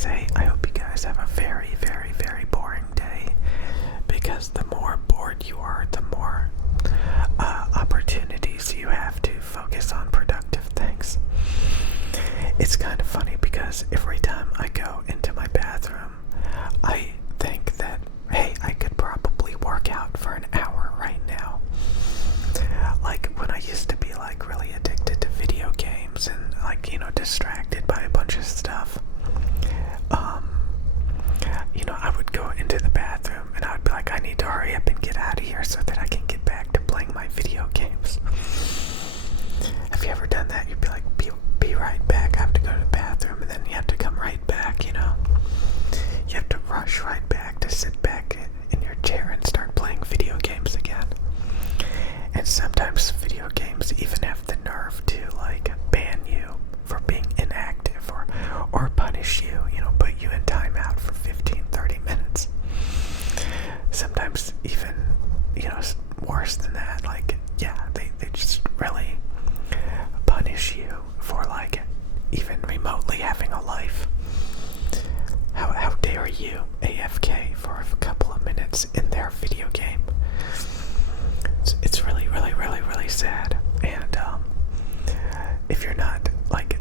say I hope you guys have a very, very, very boring day, because the more bored you are, the more opportunities you have to focus on productive things. It's kind of funny because every time I go into my bathroom, I think that, hey, I could probably work out for an hour right now. Like when I used to be like really addicted to video games and like, distracted by a bunch of stuff, I would go into the bathroom and I would be like, I need to hurry up and get out of here so that I can get back to playing my video games. Have you ever done that? You'd be like, be right back. I have to go to the bathroom, and then you have to come right back, You have to rush right back to sit back in your chair and start playing video games again. And sometimes video games even have the nerve to like ban you for being inactive or punish you, put you in timeout for 15-30 minutes. Sometimes even, worse than that, like, yeah, they just really punish you for like even remotely having a life. How dare you AFK for a couple of minutes in their video game? It's really, really, really, really sad. And if you're not like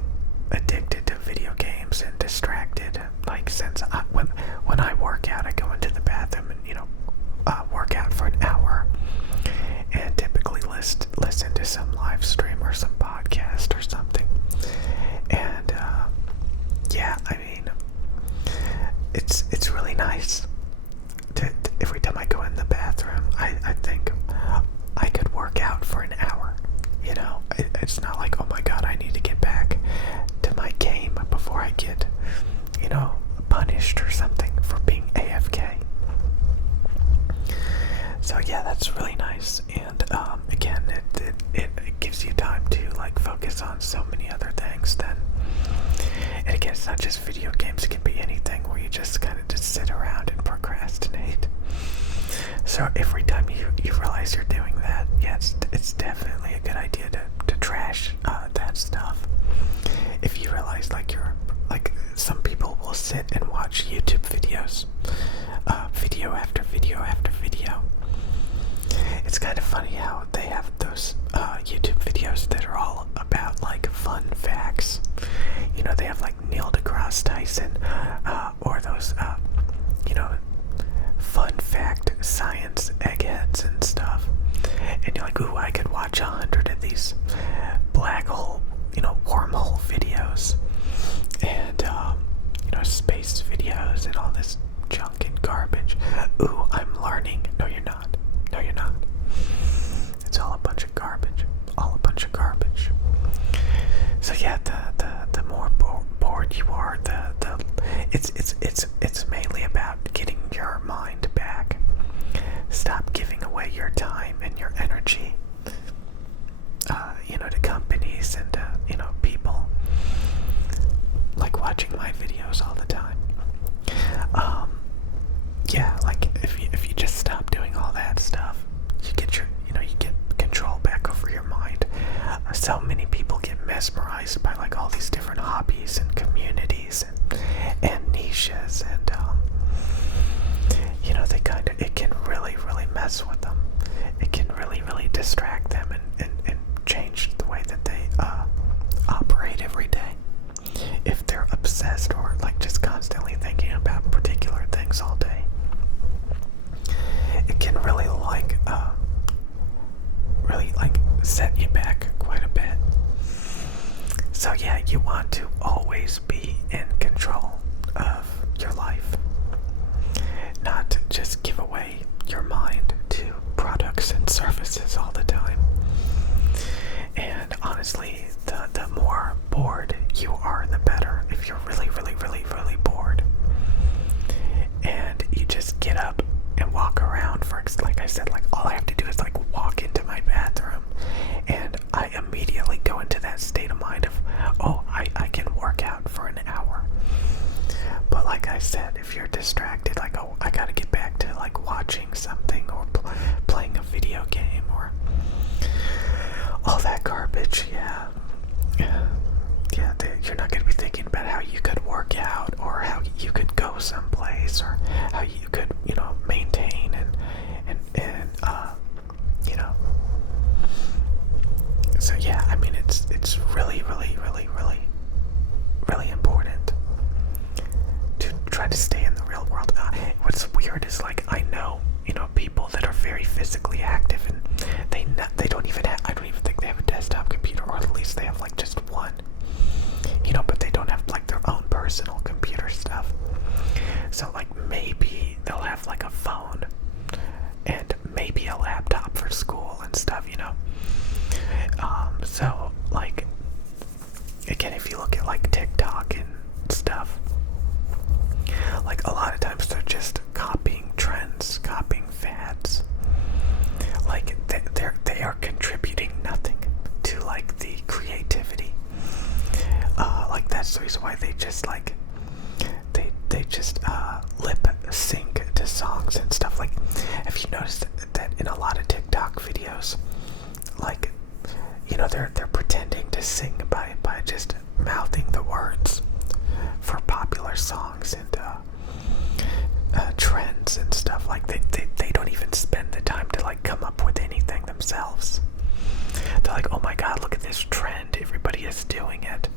addicted to video games and distracted, like since when I work out, I go into the bathroom and work out for an hour, and typically listen to some live stream or some podcast or something. And yeah, I mean, it's really nice. Every time I go in the bathroom, I think I could work out for an hour. It's not like, oh my god, I need to get back to my game before I get, punished or something for being AFK. So yeah, that's really nice. And again, it gives you time to like focus on so many other things then. And again, it's not just video games, it can be anything where you just kind of just sit around and procrastinate. So every time you realize you're doing that, yeah, it's definitely a good idea to trash that stuff. If you realize like some people will sit and watch YouTube videos, video after video after video. It's kind of funny how they have those YouTube videos that are all about like fun facts. They have like Neil deGrasse Tyson, or those fun fact science eggheads and stuff. And you're like, ooh, I could watch 100 of these black hole, wormhole videos, and space videos and all this junk and garbage. Ooh, I'm learning. No, you're not. No, you're not. It's all a bunch of garbage. All a bunch of garbage. So yeah, the more bored you are, it's mainly about getting your mind back. Stop giving away your time and your energy, to companies and people, like watching my videos all the time. Yeah, like if you just stop doing all that stuff, you get you get control back over your mind. So many people get mesmerized by like all these different hobbies and communities and niches, and it can really, really mess with them. It can really, really distract them and change the way that they operate every day. If they're obsessed or like just constantly thinking about particular things all day, it can really set you back quite a bit. So yeah, you want to always be in control of your life, not just give away your mind to products and services all the time. And honestly, the more bored you are, the better. If you're really, really, really, really bored, and you just get up and walk around for, like I said, like all I have to do is like walk into my bathroom, and I immediately go into that state of mind of, oh, I can work out for an hour. But like I said, if you're distracted, like, oh, I gotta get back to like watching something or playing a video game or all that garbage, yeah, you're not gonna be thinking about how you could work out or how really, really, really, really important to try to stay in the real world. What's weird is like I know, people that are very physically active, and they don't even have, I don't even think they have a desktop computer, or at least they have like just one. But they don't have like their own personal computer stuff. So like maybe they'll have like a phone and maybe a laptop for school and stuff, So like again, if you look at like TikTok and stuff, like a lot of times they're just copying trends, copying fads. Like they are contributing nothing to like the creativity. Like that's the reason why they just like they just lip sync to songs and stuff. Like, have you noticed that in a lot of TikTok videos, like they're pretending to sing by just mouthing the words for popular songs and trends and stuff. Like they don't even spend the time to like come up with anything themselves. They're like, oh my god, look at this trend, everybody is doing it.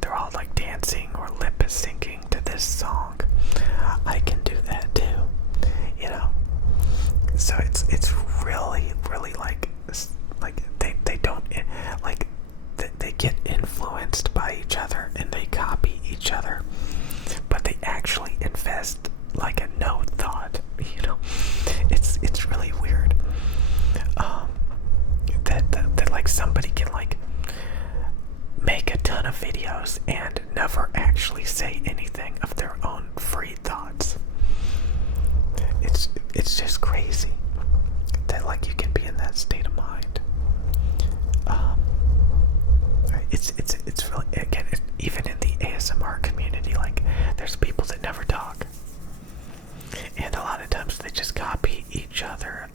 They're all like dancing or lip syncing to this song. I can do that too, So it's really, really like they don't like they get influenced by each other and they copy each other, but they actually invest like a no thought. It's really weird. That like somebody can like make a ton of videos and never actually say anything of their own free thoughts. It's just crazy that like you can be in that state of mind. It's really, again, even in the ASMR community, like there's people that never talk, and a lot of times they just copy each other.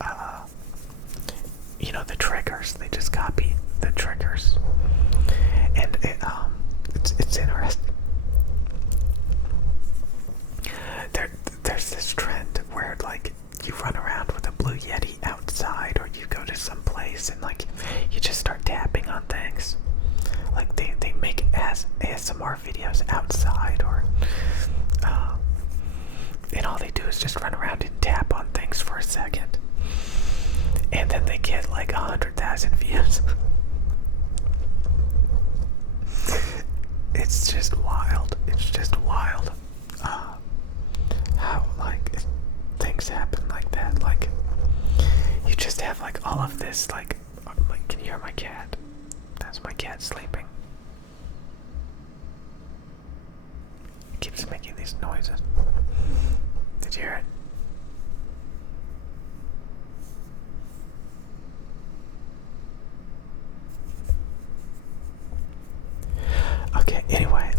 The triggers. They just copy the triggers, and it's interesting. There's this trend where like you run around with a blue Yeti outside, or you go to some place and like you just start tapping on things. Like they make ASMR videos outside, or and all they do is just run around and tap on things for a second, and then they get like 100,000 views. It's just wild. It's just wild. How like things happen like that. Like you just have like all of this like can you hear my cat? That's my cat sleeping. It keeps making these noises. Did you hear it? Okay, anyway,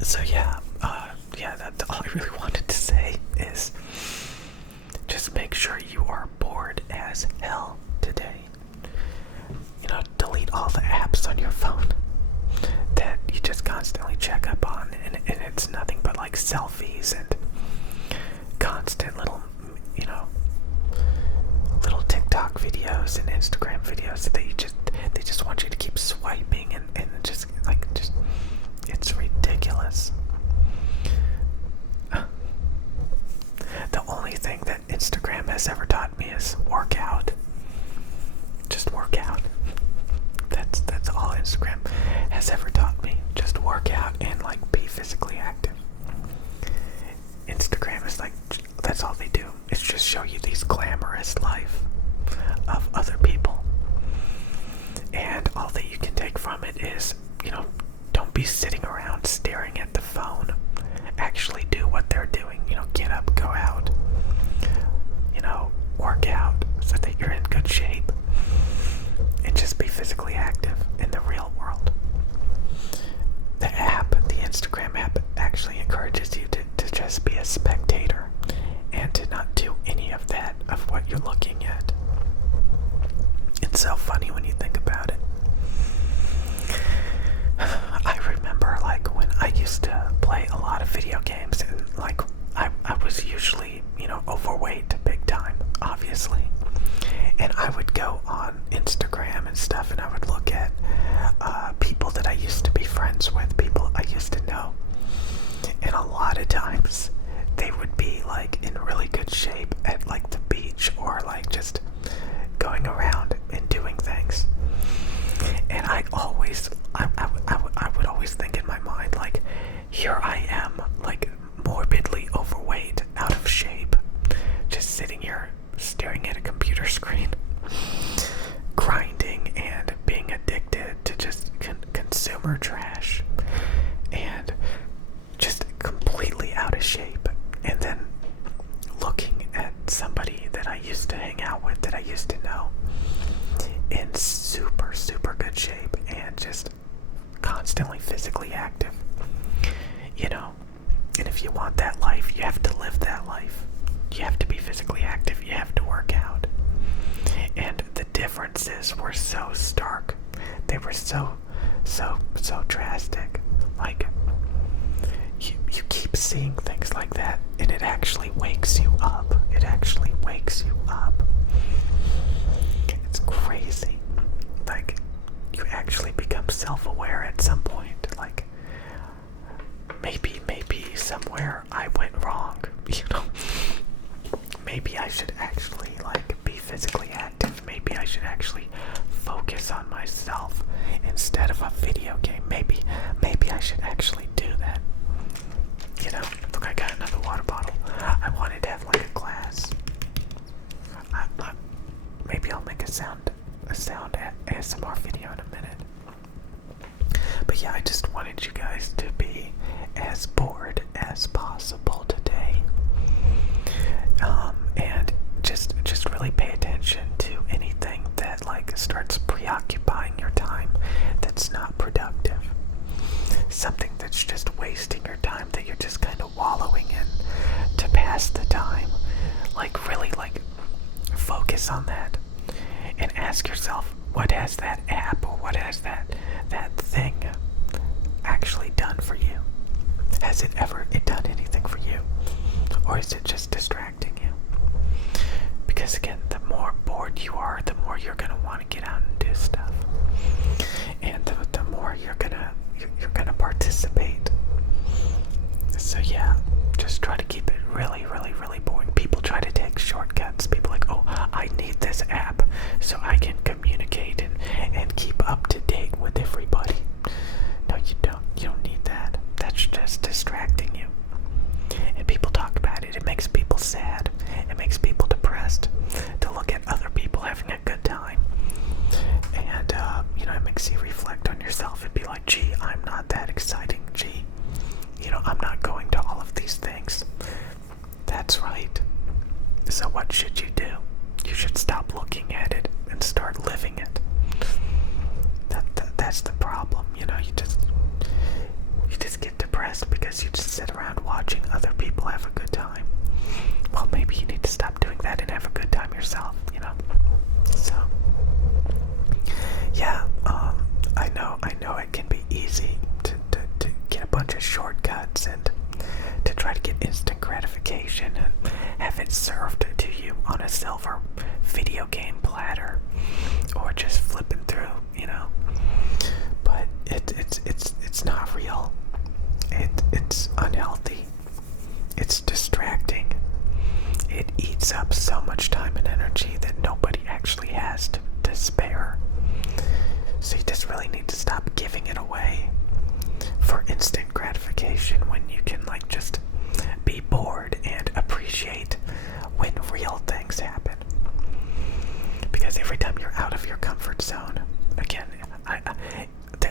so yeah, that's all I really wanted to say is just make sure you are bored as hell today. Delete all the apps on your phone that you just constantly check up on, and it's nothing but like selfies and constant little, little TikTok videos and Instagram videos that they just want you to keep swiping and just it's ridiculous. The only thing that Instagram has ever taught me is work out. Just work out. That's all Instagram has ever taught me. Just work out and like be physically active. Instagram is like, that's all they do. It's just show you these glamorous life of other people. And all that you can take from it is, don't be sitting around staring at the phone. Actually do what they're doing. Get up, go out, work out so that you're in good shape. And just be physically active in the real world. The Instagram app actually encourages you to just be a spectator and to not do any of that, of what you're looking at. It's so funny when you think about it. I remember like when I used to play a lot of video games, and like I was usually, overweight big time, obviously. And I would go on Instagram and stuff, and I would look at people that I used to be friends with, people I used to know. And a lot of times they would be like in really good shape at like the beach or like just going around and doing things. And I would always think in my mind, like, here I am, like morbidly overweight, out of shape, just sitting here staring at a computer screen, grinding and being addicted to just consumer trash, and just completely out of shape. And then looking at somebody that I used to hang out with, that I used to know, in super, super good shape and just constantly physically active. You know, and if you want that life, you have to live that life. You have to be physically active, you have to work out. And the differences were so stark. They were so drastic. Like, you keep seeing things like that, and it actually wakes you up. It actually wakes you up. It's crazy. Like, you actually become self-aware at some point. Like, maybe somewhere I went wrong, you know? Maybe I should actually, like, be physically active. Maybe I should actually focus on myself instead of a video game. Maybe I should actually do that. You know, look, I got another water bottle. I wanted to have like a glass. Maybe I'll make a sound ASMR video in a minute. But yeah, I just wanted you guys to be as bored as possible today. And just really pay attention to anything that like starts preoccupying your time that's not productive. Something that's just wasting your time, that you're just kind of wallowing in to pass the time. Like, really, like, focus on that and ask yourself, what has that app or what has that thing actually done for you? Has it ever done anything for you? Or is it just distracting you? Because again, the more bored you are, the more you're going to want to get out and do stuff. And the more you're gonna participate. So yeah, just try to keep it really, really, really boring. People try to take shortcuts. People like, oh, I need this app so I can communicate and keep up to date with everybody. No, you don't. You don't need that. That's just distracting you. And people talk about it. It makes people sad. It makes people depressed to look at other people having a good time. And, you know, it makes you reflect on yourself and be like, gee, I'm not that exciting. Gee, you know, I'm not going to all of these things. That's right. So what should you do? You should stop looking at it and start living it. That's the problem. You know, you just get depressed because you just sit around watching other people have a good time. Well, maybe you need to stop doing that and have a good time yourself, you know? So, yeah, I know it can be easy to get a bunch of shortcuts and to try to get instant gratification and have it served to you on a silver video game platter, or just flipping through, you know? But it's not real. It's unhealthy. It's distracting. It eats up so much time and energy that nobody actually has to spare. So you just really need to stop giving it away for instant gratification when you can, like, just be bored and appreciate when real things happen. Because every time you're out of your comfort zone, again,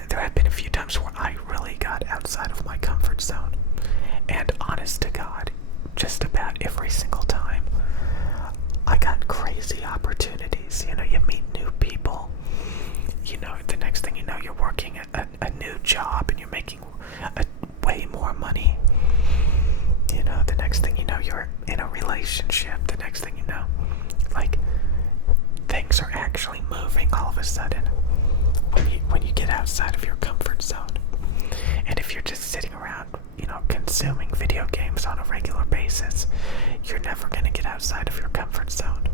there have been a few times where I really got outside of my comfort zone. And honest to God, just about every single time, I got crazy opportunities. You know, you meet new people. You know, the next thing you know, you're working a new job and you're making way more money. You know, the next thing you know, you're in a relationship. The next thing you know, like, things are actually moving all of a sudden when you get outside of your comfort zone. And if you're just sitting around, you know, consuming video games on a regular basis, you're never going to get outside of your comfort zone.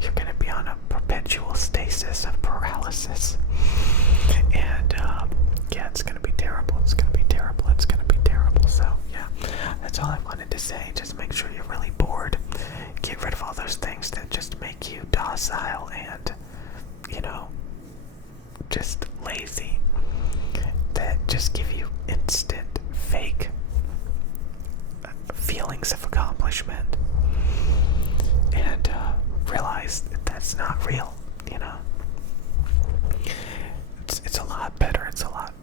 You're going to be on a perpetual stasis of paralysis. feelings of accomplishment and realize that that's not real, you know. It's a lot better, it's a lot